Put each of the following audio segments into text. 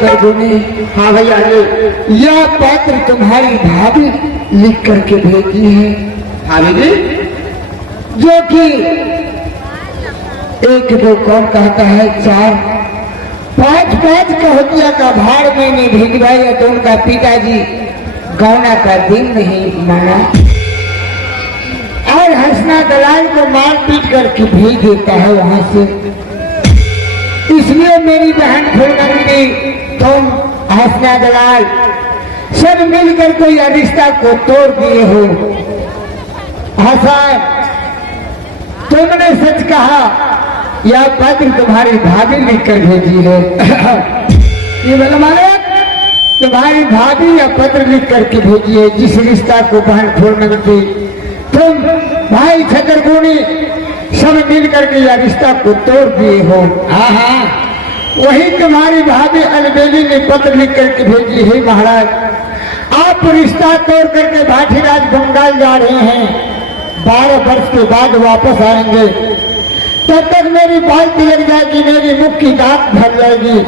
गर्गुनी। हाँ भैया जी। यह पत्र तुम्हारी भाभी लिख करके भेजी है। भाभी जी जो कि एक दो कौन कहता है, चार पांच पांच कहोतिया का भाड़ मैंने भिजवाया तो उनका पिताजी गौना का दिन नहीं माना और हंसना दलाल को मार पीट करके भेज देता है वहां से। इसलिए मेरी बहन फुलमती, तुम हंसना दलाल सब मिलकर कोई रिश्ता को तोड़ दिए हो। हसन, तुमने सच कहा, यह पत्र तुम्हारी भाभी लिख कर भेजी है। ये बोला मालिक, तुम्हारी भाभी यह पत्र लिख करके भेजी है, जिस रिश्ता को बहन फुलमती तुम भाई छतरगुनी सब मिल करके यह रिश्ता को तोड़ दिए हो। हाँ हाँ, वही तुम्हारी भाभी अलबेली ने पत्र लिख करके भेजी है। महाराज, आप रिश्ता तोड़ करके भाटीराज बंगाल जा रहे हैं, 12 वर्ष के बाद वापस आएंगे। तब तक मेरी बाल्टी लग जाएगी, मेरी मुख की दांत भर जाएगी।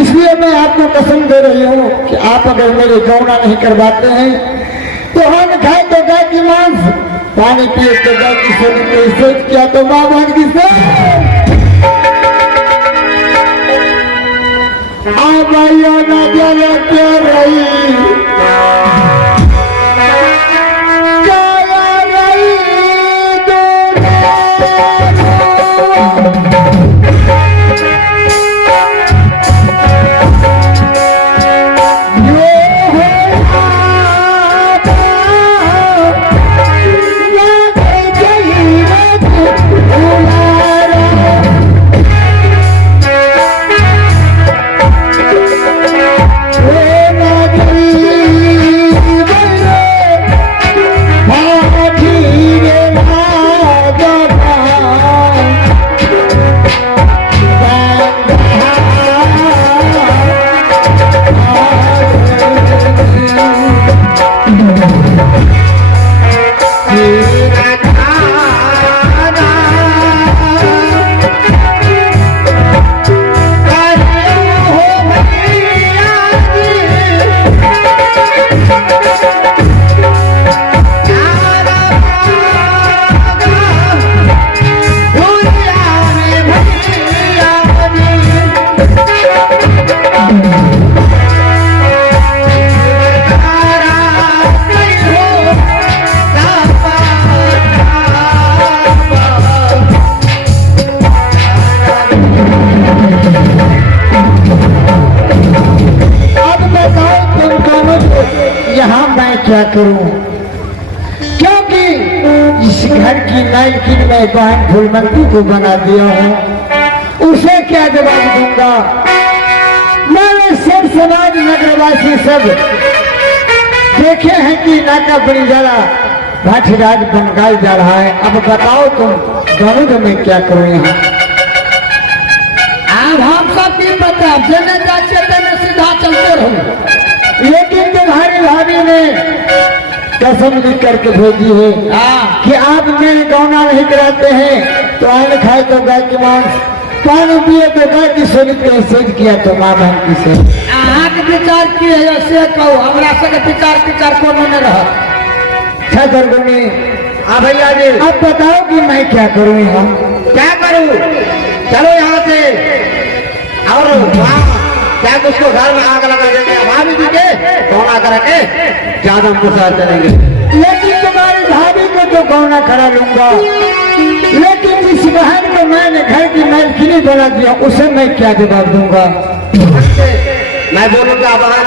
इसलिए मैं आपको कसम दे रही हूँ कि आप अगर मेरे गौना नहीं करवाते हैं तो हम खाए तो गाय की मांस, पानी पिए तो गाय की सोच किया तो मां बहन की नजर क्यों रही क्या करूं, क्योंकि इस घर की मालकिन मैं बहन फुलमती को बना दिया हूं, उसे क्या जवाब दूंगा। मैंने सब समाज नगरवासी सब देखे हैं कि नाका बड़ी जरा भाटीराज बंगाल जा रहा है। अब बताओ तुम दोनों को मैं क्या करूं यहाँ। अब हम सब की पता जने सीधा चलते रहो, लेकिन तुम्हारी भाभी ने कसम लिख करके भेजी है कि आप मेरे गौना नहीं कराते हैं तो अन्न खाए तो गाय के मांस, पानी पिए तो गाय की सोनी के सेज किया तो माँ बहन की सेज। के विचार किए से कहो, हमरा से विचार कोनो न रहा। छतरगुनी, हाँ भैया जी, अब बताओ कि मैं क्या करूँ यहाँ। क्या करूँ, चलो यहाँ से और क्या उसको घर में आग लगा देंगे, भाभी जी के गौना करा के ज्यादा प्रसाद चलेंगे। लेकिन तुम्हारी भाभी को तो गौना करा लूंगा, लेकिन जिस बहन को मैंने घर की मालकिनी बना दिया उसे मैं क्या जवाब दूंगा। मैं बोलूंगा बहन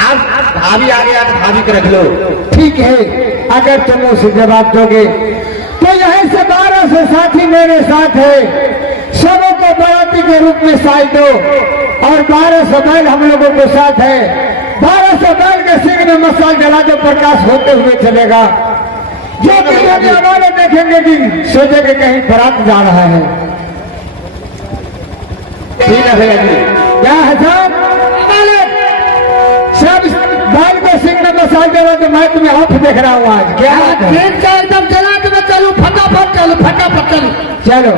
अब भाभी आ गया तो भाभी को रख लो। ठीक है, अगर तुम उसे जवाब दोगे तो यहाँ से 12 से साथी मेरे साथ है, सबों को बाराती के रूप में साज दो और 12 बैल हम लोगों को साथ है। 12 बैल के सिंह में मसाल जला दो, प्रकाश होते हुए चलेगा। जो आने वाले देखेंगे कि सोचेंगे कहीं बारात जा रहा है। ठीक है भैया जी। क्या हसन, सब बैल के सिंह में मसाल जला तो मैं तुम्हें हाथ देख रहा हूँ आज। क्या एकदम चला तो मैं चलू, फटाफट चलो। चलो।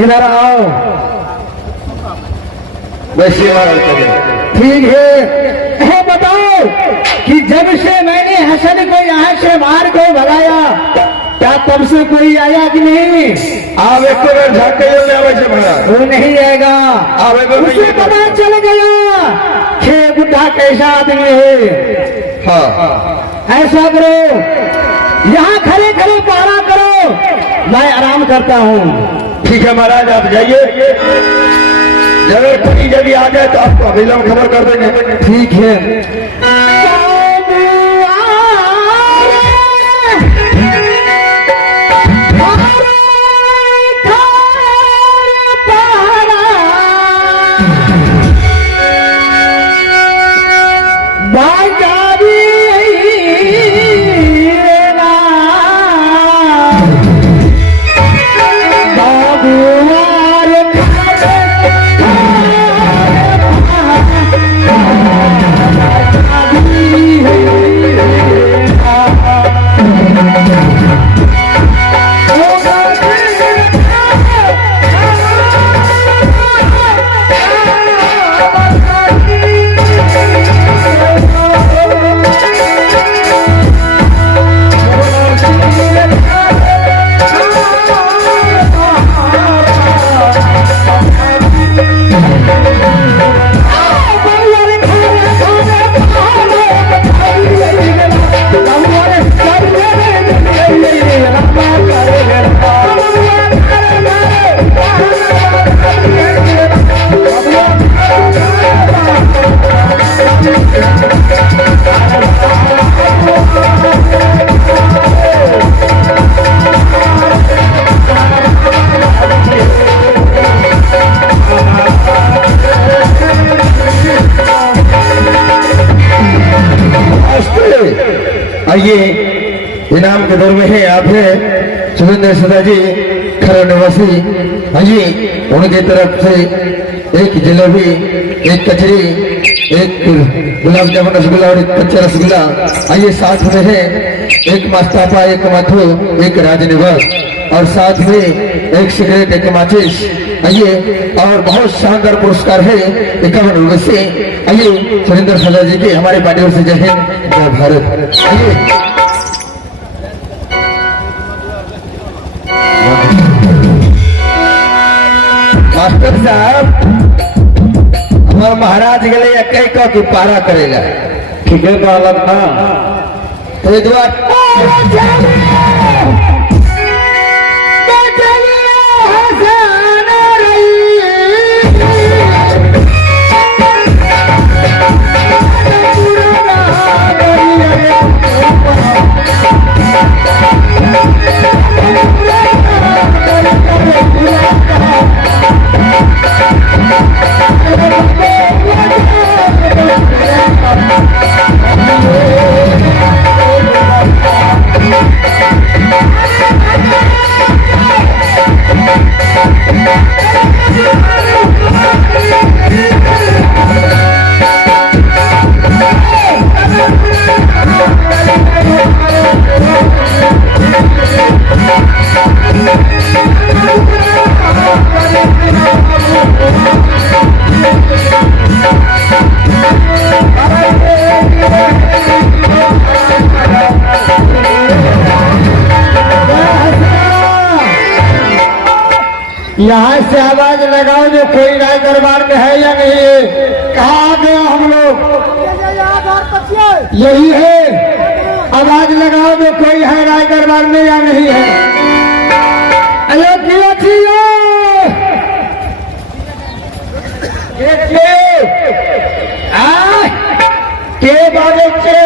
इधर आओ। वैसे महाराज करें। ठीक है बताओ कि जब से मैंने हसन को यहाँ से मार को भगाया, क्या तब से कोई आया कि नहीं? आप एक बार झाके वैसे महाराज वो नहीं आएगा। उसे पता चल गया कि बुढ़ा कैसा आदमी है। हाँ ऐसा करो, यहाँ खड़े खड़े पहरा करो, मैं आराम करता हूँ। ठीक है महाराज, आप जाइए, अगर कोई जब आ जाए तो आपको अभी हम खबर कर देंगे। ठीक है। आइए, इनाम के दौर में है आप है सुरेंद्र सदा जी खरड़ निवासी। आइए, उनकी तरफ से एक जलेबी, एक कचरी, एक गुलाब जामुन रसगुल्ला और एक कच्चा रसगुल्ला। आइए, साथ में है एक मास्तापा, एक मथु, एक राजनिवास और साथ में एक सिगरेट, एक माचिस। आइए, और बहुत शानदार पुरस्कार है 51 रुपए से। आइए, सुरेंद्र सदा जी के हमारे पार्टी ओर से जय हिंद, जय भारत। आइए, मास्टर साहब, हमारे महाराज गले एक की पारा करेगा। ठीक है, तो अलग ना तो ये द्वार यहाँ से आवाज लगाओ जो कोई राय दरबार में है या नहीं है। कहाँ आ गए हम लोग? यही है। आवाज लगाओ जो कोई है राय दरबार में या नहीं है। अयोध्या थी के बारे से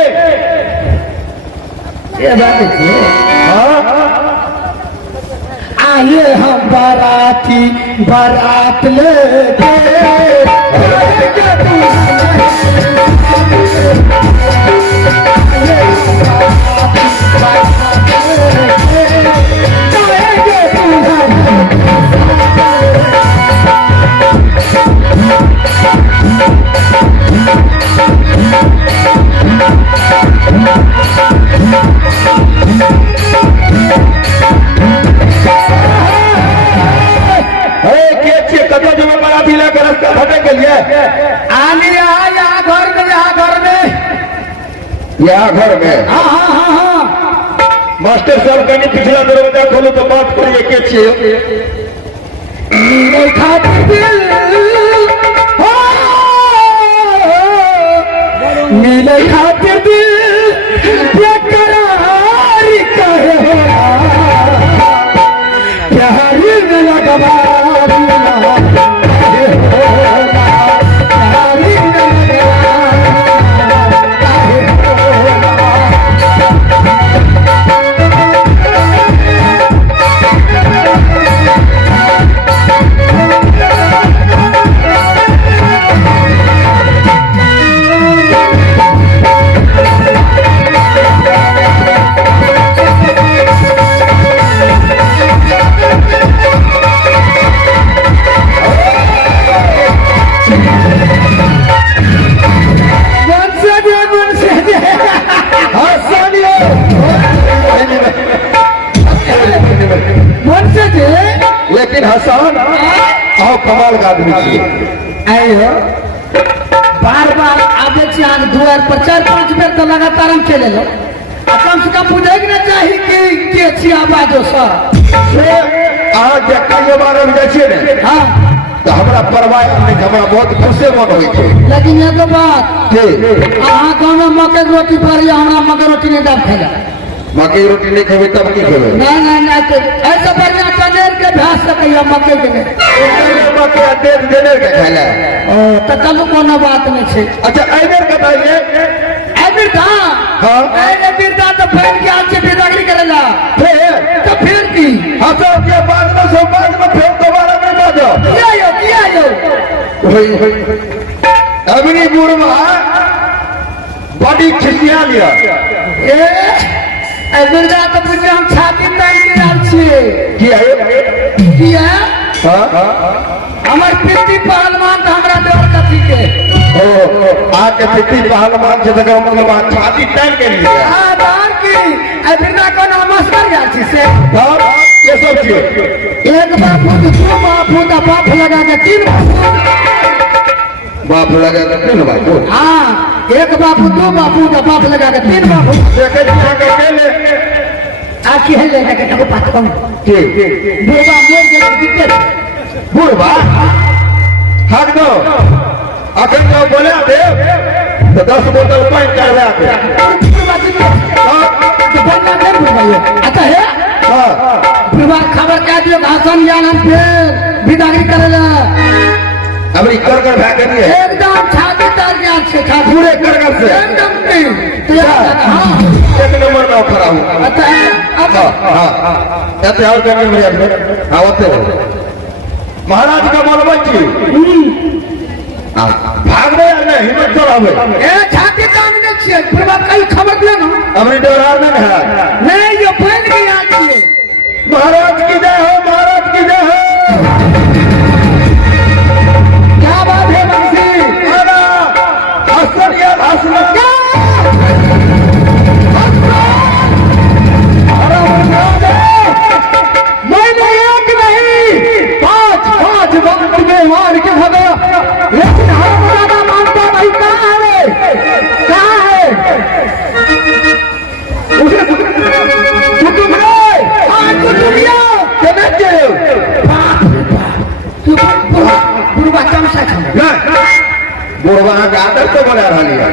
आइए हम बाराती बारात लेके यहाँ घर में। हाँ हाँ हाँ हाँ मास्टर साहब कहीं पिछला दरवाजा खोलो तो बात करिए के छे खातिर दिल हो, मिले खातिर दिल बेकरार करे प्यार में लगवा लेकिन हसन आओ कमाल का आदमी छिए। आयो बार बार आबे छी आग दुआर पर 4-5 बेर तो लगातार हम चले लो कम से कम बुझे के चाहिए कि के छी आवाजो सर आज कई बार हम जाइ छिए ने हाँ तो हमरा परवाह नहीं हमरा बहुत खुशी मन होई छै। लेकिन ये तो बात के अहाँ गाँव में मकई के रोटी पर हमरा मकई रोटी नहीं दाब खेला मकई रोटी नहीं खेबे तब की खेबे नहीं तो ऐसा बढ़िया चनेर के भास सकैया मकई के नहीं मकई देख देने के खाला तो चलू कोनो बात नहीं छै। अच्छा एबर बताइए एबिर दा हां एबिर दा तो बन के आज से बेदागरी करेला फिर की हसन के बाद में सोमवार में फिर दोबारा में ना जाओ किया यो होई अबनी बुढ़वा बड़ी खिसिया लिया ए एबिर दा तो पूछे हम छाती तान के डाल छिए किया हां हमर पित्ती पहलवान तो हमरा देवर कथी के ओ आके पित्ती पहलवान से तक मतलब छाती तान के लिए हां बार की एबिर दा को नमस्कार गाल छी से बाप ये सब छिए एक बापू दो बापू का बाप लगा के 3 बाप लगा के 3 बापू हाँ एक बापू 2 बापू का बाप लगा के 3 बापू देखे यहाँ के केले आखी है लेके के को बात कम के बुढ़वा मोर के दिक्कत बुढ़वा हक दो अखन तो बोले दे तो 10 बोतल पानी करवा दे तो बनना दे बुढ़वा अच्छा है हां बुढ़वा खबर कह दियो भाषण ज्ञान हम फिर विदागरी करेला अबरी कर भागे नहीं है एकदम छाती तार ज्ञान से पूरे कर से एकदम नहीं हाँ एक नंबर में खड़ा हूं अच्छा अब हां कहते और करने में आवते हो महाराज का बोलबे छी भाग गए ना हिम्मत चढ़ावे ए छाती तान ने छिए बुढ़वा कल खबर दियो ना अबरी डरार नहीं है नहीं ये बन गया छिए महाराज की जय हो महाराज की जय हो क्या बात है बंसी अरे हसन या हसन मैंने एक नहीं 5 वक्त में मार के भगा लेकिन हर ज्यादा मानता भाई कहाँ है कुतुब रे हाँ कुतुबिया केने के बुढ़वा का आदर तो बना रहा लिया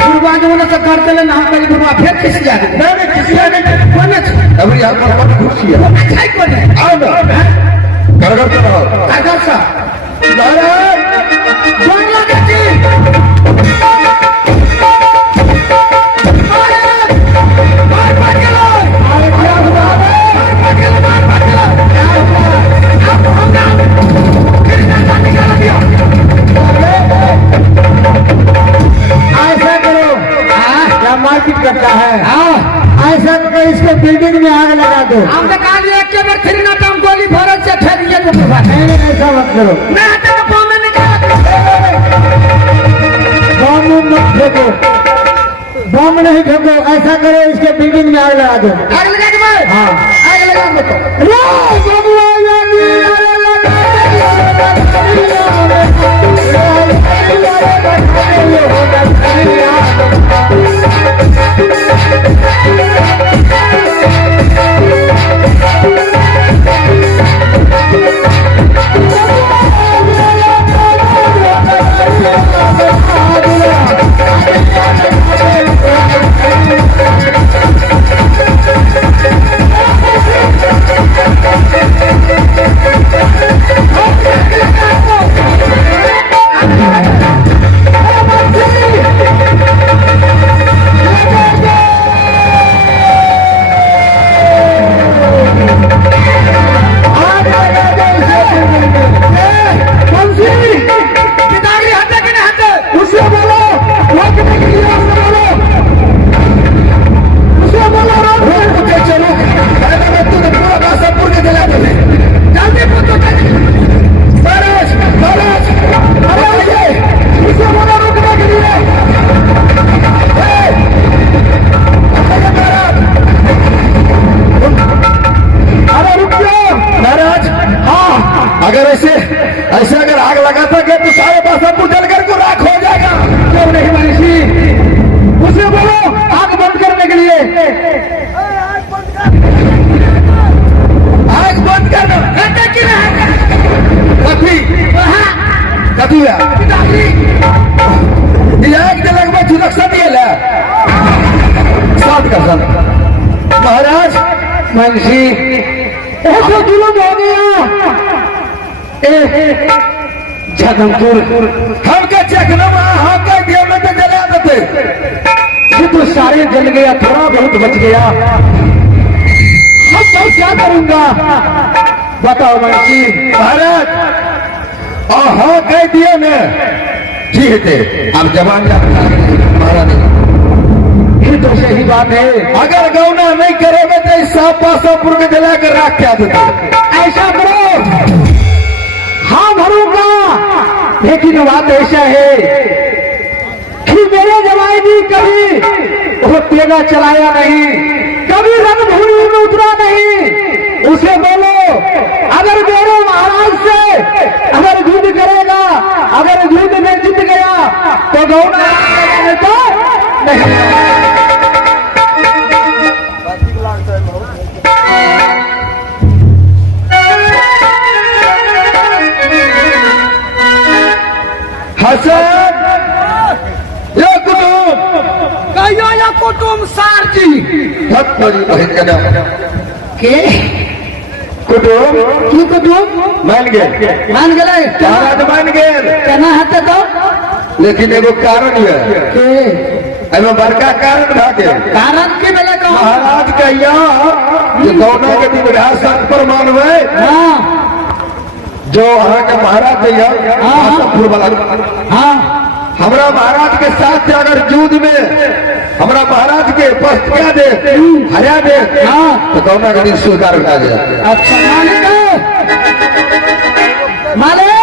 बुढ़वा जो ना सब करते ले ना मेरी बुढ़वा फिर किसी आ गई नहीं किसी ने कौन है अभी यहाँ पर मत घुसिए अच्छा कौन है आओ ना घर घर तो रहो आजा सा महाराज जोर लगे जी मार मार के लो अरे क्या हुआ मार के लो क्या हुआ अब हम ना फिर ना निकाल दिया ऐसा करो क्या मार्केट करता है ऐसा करो इसको बिल्डिंग में आग लगा दो हमने कहा एक के बार फिर ना तुम गोली भरत से ठगिए तो नहीं ऐसा मत करो मैं हटा बम में निकाल बम मत फेंको बम नहीं फेंको ऐसा करो इसके बिल्डिंग में आग लगा दो आग लगा दो हाँ आग लगा दो अगर ऐसे अगर आग लगाता गया तो सारे बासापुर जलकर को राख हो जाएगा क्यों नहीं मनीषी उसे बोलो आग बंद करने के लिए आग बंद करना कथी कथी है आग जलक में सुरक्षा दिए साथ का सब महाराज मनीषी ऐसा जुलूम हो गया जगमपुर हम क्या चेकनमा हाँ कह दिया मैं तो जला देते ये तो सारे जल गया थोड़ा बहुत बच गया अब मैं क्या करूंगा बताओ मनीषी महाराज हाँ कह दिया ने ठीक है अब जवान महाराज ये तो सही बात है अगर गौना नहीं करोगे तो इस सब बासापुर में जलाकर राख क्या देते ऐसा करो हाँ भरूंगा लेकिन बात ऐसा है कि मेरे जवाई भी कभी वो तेगा चलाया नहीं कभी रणभूमि में उतरा नहीं उसे बोलो अगर मेरे महाराज से अगर युद्ध करेगा अगर युद्ध में जीत गया तो गौना तो नहीं हसन या कुटुम कहियो या कुटुम सार जी हत परी बहन का नाम के कुटुम की कुटुम मान गए महाराज मान गए केना हते तो लेकिन एगो कारण है के एमे बड़का कारण भागे कारण के बेला कहो महाराज का यहाँ जो गौना के विवाह संत पर मानवे हाँ जो अहाँ के महाराज है बासापुर वाला हाँ हमरा महाराज के साथ अगर युद्ध में हमरा महाराज के पस्त क्या दे हरा दे हाँ तो गौना का दिन स्वीकार कर दिया अच्छा मालिक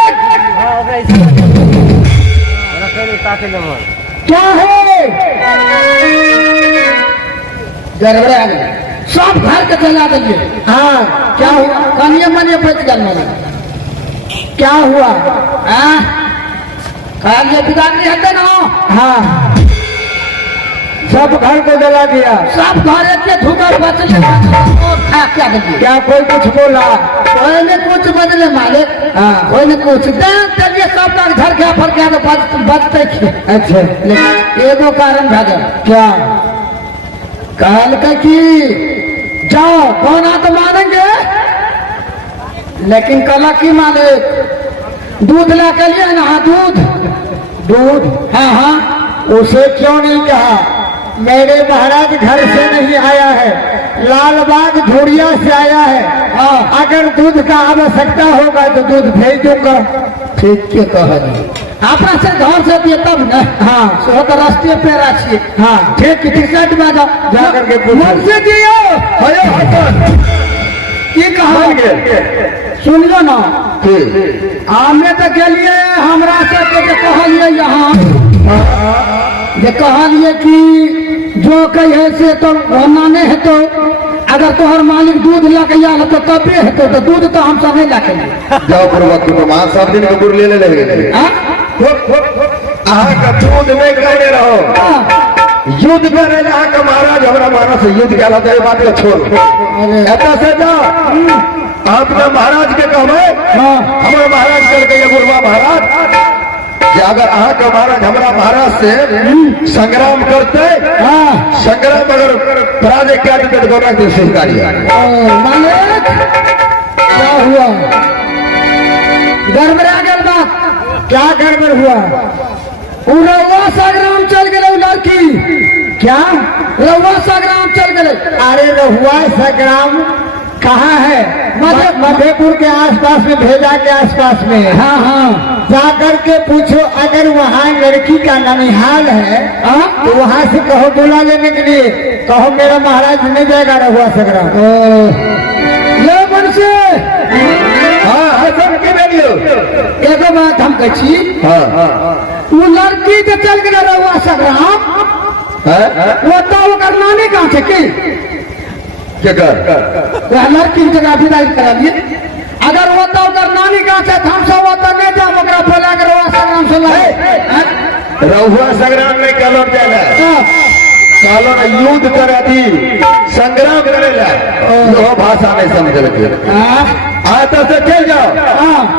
क्या है गड़बड़ा गया सब घर के जला देंगे हाँ क्या हुआ कनिए मनिए बच गया क्या हुआ ये बिगाड़ी हटे ना हाँ सब घर को जला दिया सब घर के धुकर बचले क्या कोई कुछ बोला कोई ने कुछ बदले मालिक हाँ। कोई न कुछ चलिए सब तक घर के फर के तो बचते थे। अच्छा लेकिन एगो कारण भागल क्या? कहल के कि जाओ कौन तो मानेंगे, लेकिन कला की माने दूध ला के लिए ना, दूध दूध? हाँ हाँ। उसे क्यों नहीं कहा? मेरे महाराज घर से नहीं आया है, लालबाग धुरिया से आया है। हाँ। अगर दूध का आवश्यकता होगा तो दूध भेज दूंगा। ठीक के कहली अपना से घर से दिए तब न। हाँ। सो तो राष्ट्रीय पेरा छिए। हाँ। ठीक टिकट में जा करके पूछो। मुझसे दियो अरे हटन की कहा सुनियो ना, हमें तो के लिए हमरा से तो कहलिए यहाँ जे कहलिए कि जो कहे से तो माने है, तो अगर तोहर मालिक दूध ला के आल तो तबे है, तो दूध तो हम सब नहीं ला के जाओ पूर्वक वहां सब दिन कपूर ले ले लगे का दूध में कहने रहो युद्ध करे जहाँ का महाराज हमारा मानस युद्ध के अलावा ये बात को छोड़ ऐसा से जाओ अपने महाराज के कहवे हमारे महाराज करके ये गुरुआ महाराज कि अगर अहाँ का महाराज हमारा महाराज से संग्राम करते, संग्राम अगर पराजय क्या देते तो दोनों दिन स्वीकारी मालिक क्या हुआ? गड़बड़ा गल बात। क्या गड़बड़ हुआ? रउआ संग्राम चल गए लड़की। क्या? रउआ संग्राम चल गए। अरे रहुआ संग्राम कहाँ है? मधेपुर के आसपास में, भेजा के आसपास में। हाँ हाँ। जाकर के पूछो, अगर वहाँ लड़की का ननिहाल है तो वहाँ से कहो बोला लेने के लिए, कहो मेरा महाराज नहीं जाएगा रहुआ संग्राम। ले मन से हाँ सबके बेलियो एगो बात हम कही, वो लड़की जो चल गए रहुआ संग्राम, वो तो ओकर नानी कहाँ से की क्या कर वह लड़की की जगह विदाई करा लिए। अगर वो तो ओकर नानी कहाँ से हम सब वो तो नहीं जाओ ओकरा बोला कर रहुआ संग्राम से रहुआ संग्राम में क्या लौट जाएगा सालों ने युद्ध करा दी संग्राम करेला वो भाषा में समझ लगे आता से चल जाओ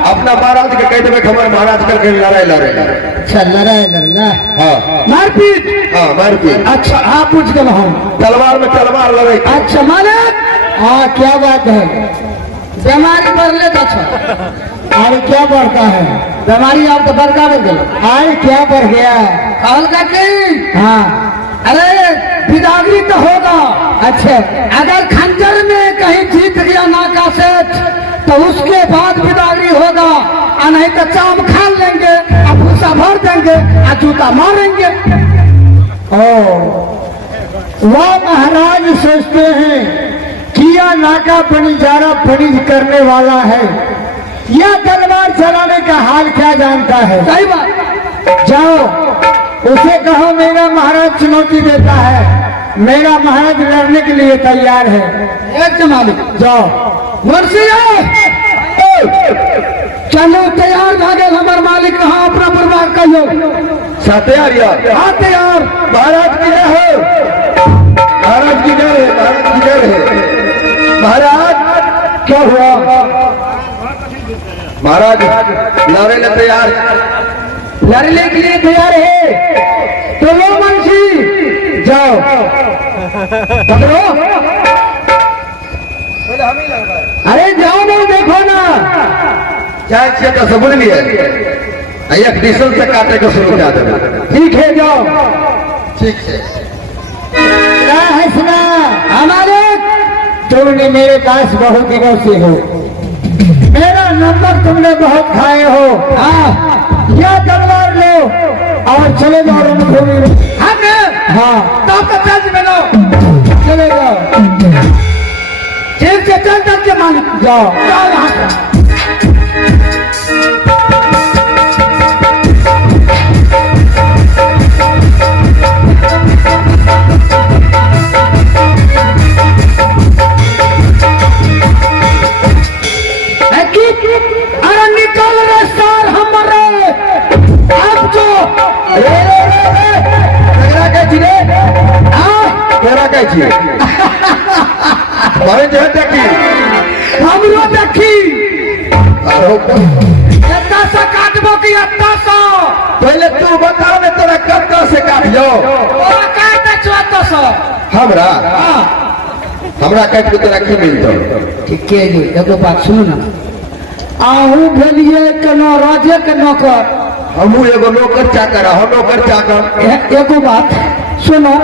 अपना महाराज के कह देवे हमारे महाराज कल के लड़ाई लड़ेगा। अच्छा लड़ाई हाँ मारपीट। हाँ मारपीट। अच्छा हाँ पूछ के हम तलवार में तलवार लड़े। अच्छा मालिक हाँ क्या बात है? बीमारी बढ़ ले। अच्छा अरे क्या बढ़ता है? बीमारी आप तो बड़का बढ़ गई। अरे क्या बढ़ गया? हल्का की हाँ। अरे बिदागरी तो होगा। अच्छा अगर खंजर में कहीं जीत गया नाका से तो उसके बाद बिदागरी होगा, और नहीं तो चाम खा लेंगे, और भूसा भर देंगे, और जूता मारेंगे। वह महाराज सोचते हैं किया नाका बनिजारा बनिज करने वाला है, यह तलवार चलाने का हाल क्या जानता है? सही बात। जाओ उसे कहो मेरा महाराज चुनौती देता है, मेरा महाराज लड़ने के लिए तैयार है। एक मालिक जाओ मुर्शिया चलो तैयार भागे हमार मालिक कहाँ अपना बर्बाद कहियो। तैयार यार हाँ तैयार। महाराज की जय हो। महाराज की जय है। महाराज की जय है। महाराज क्या हुआ? महाराज लड़े ले तैयार लड़ने के लिए तैयार है तो लो मुंशी जाओ पकड़ो। अरे जाओ ना देखो ना चाहे छे तो सबूत भी है एक डीजल से काटे को शुरू कर देना। ठीक है जाओ। ठीक है क्या है सुना? हमारे तुमने मेरे पास बहुत दिनों से हो, मेरा नंबर तुमने बहुत खाए हो। हाँ यह तलवार लो और चले जाओ रणभूमि में। हाँ तब तो चल बनो चले जाओ। ठीक से चल तक के मालिक जाओ। जाओ यहाँ से। अरे निकल रे सार हमारे अब जो तेरा क्या चीज तेरा क्या चीज मारे जो है देखी हमरो देखी यो हमरा हमरा काट के तोरा की मिलतो ठीक है जी एगो बात सुनू ना आहू भेलिए केना राजे के नौकर हमू एगो नौकर चाकर हम नौकर चाकर एगो बात सुनो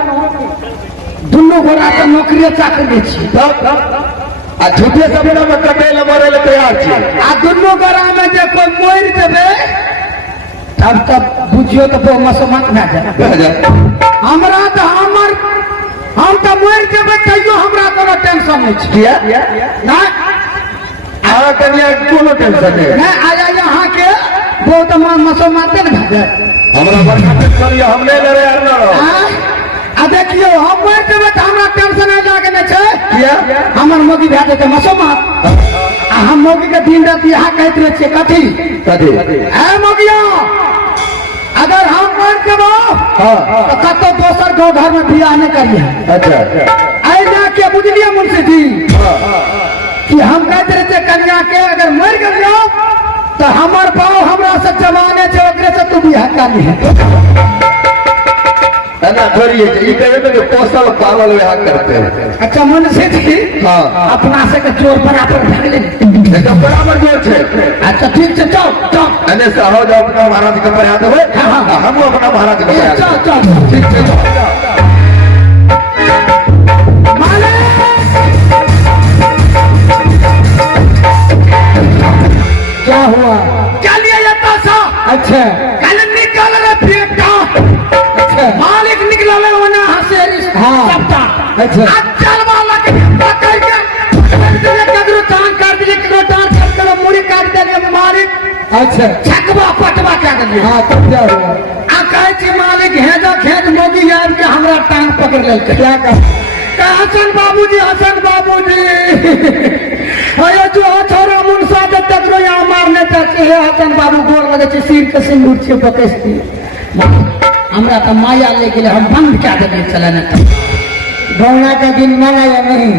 दुनू गोरा के नौकरी चाकर दै छी तब आ झूठे सवेरा में कटे ले मरे ले तैयार छी आ दुनू गोरा में जे कोई मोर देबे तब बुझियो तो मसमत ना जाए हमरा तो हम तो मोर देबे तैयो हमरा कोनो टेंशन नहीं छै किया ना आ कनिया कोनो टेंशन नहीं ना आया यहाँ के बहुत मसमत न भए जाए हमरा बड़का टेंशन ये हम नहीं लड़े यार ना आ देखियो हम मोर देबे तो हमरा टेंशन आ जाके नहीं छै किया हमर मोगी भए जेतै मसमत आ हम मोगी के दिन रात यहाँ कहते रहे छियै कथी ए मोगिया अगर हम मर देबो तो कतो दोसर गाँव घर में बियाह नहीं करिए अच्छा ऐना के बुझलिए मुंशी जी कि हम कहते रहे कन्या के अगर मर गयो तो हमार बाप हमरा से जमाने से ओकरे से तू बियाह कर ली ना छोड़िए ये कहते हैं कि पोसल पालल यहाँ करते हैं अच्छा मुंशी जी हाँ अपना से के चोर बराबर भाग ले एकदम बराबर जोर छे अच्छा ठीक है चल अने से हो जाओ अपना महाराज के पर हाथ होए हाँ। हम अपना महाराज के पर चल ठीक है चल क्या हुआ क्या लिया जाता सा अच्छा कल निकल रहे बेटा अच्छा मालिक निकला ले वना हसे हाँ। सबटा अच्छा अचल वाला के पकड़ के दिले कदरो टांग कर दिले कदरो टांग कर मुड़ी काट दिले मालिक अच्छा छकवा पटवा क्या कर दिया हाँ तब क्या हुआ आ कहे छी मालिक हेजा खेत मोगी यार के हमरा टांग पकड़ लेल क्या कर हसन बाबूजी अरे जो छोरा मुनसा के तकरो यहाँ मारने तक हे हसन बाबू गोर लगे छे सिर के सिंदूर छे बकसती हमरा तो माया ले गेले हम बंद क्या देंगे चलाना गौना का दिन माना या नहीं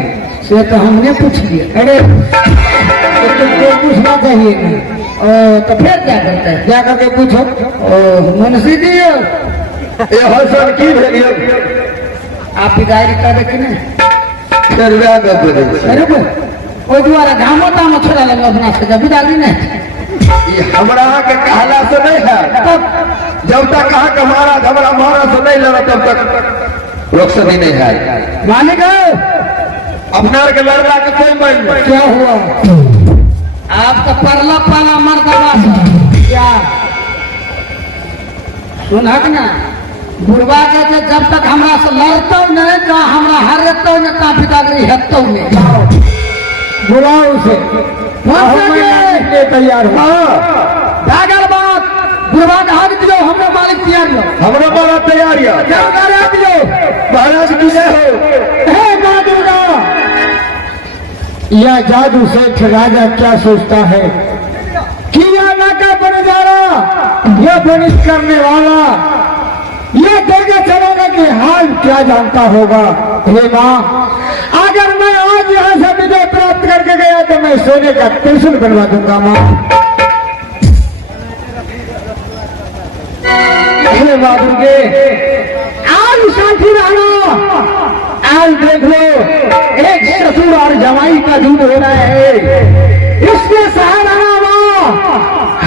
से तो हमने पूछ लिया अरे तो तुमको पूछना चाहिए नहीं तो फिर क्या करते हैं क्या करके पूछो मुंशी जी ये हसन की भेलियो आप विदाई कर कि नहीं फिर व्याह कर दे अरे वो द्वारा घामो तामो छोड़ा लगा अपना से जब विदाई नहीं ये हमरा के कहला से नहीं है तब जब तक कहा कि महाराज हमारा महाराज से नहीं लड़ा तब तक रुखसत ही नहीं है मालिक अपना के लड़का के कोई मन नहीं क्या हुआ आप तो परला पाला मर्दवा क्या सुनक ना बुढ़वा के जब तक हमरा से लड़तो नहीं तो हमरा हरतो नहीं ता पितागिरी हेतो नहीं बुलाओ उसे तैयार हो भागल बात बुढ़वा के हाथ दियो हमरा मालिक तैयार हो हमरा बड़ा तैयार है जल्दी दियो महाराज की जय हो हे माँ दुर्गा यह जादू सेठ राजा क्या सोचता है किया ना का बनिजारा यह बनिश करने वाला यह देखे चलेगा कि हाल क्या जानता होगा हे माँ अगर मैं आज यहाँ से विजय प्राप्त करके गया तो मैं सोने का त्रिशूल बनवा दूंगा माँ हे माँ दुर्गे आज साथी रहना आज देख लो एक ससुर और जवाई का दूध हो रहा है इसके सहारा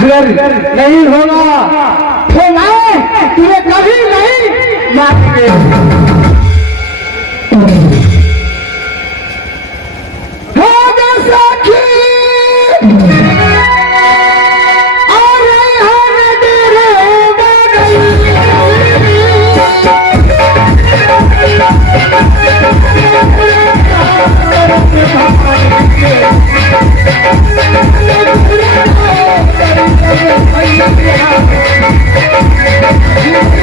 अगर नहीं होगा तो मैं तुम्हें कभी नहीं मारेंगे होगा साखी और यहाँ तेरे Thank you.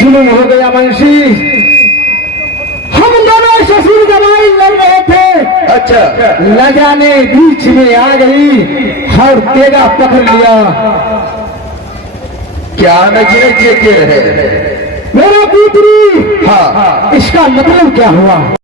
जुलूम हो गया मुंशी। हम दोनों ससुर जमाई लड़ रहे थे, अच्छा, न जाने बीच में आ गई और तेगा पकड़ लिया। क्या नजरे के रहे? मेरा पुत्री, हाँ, इसका मतलब क्या हुआ?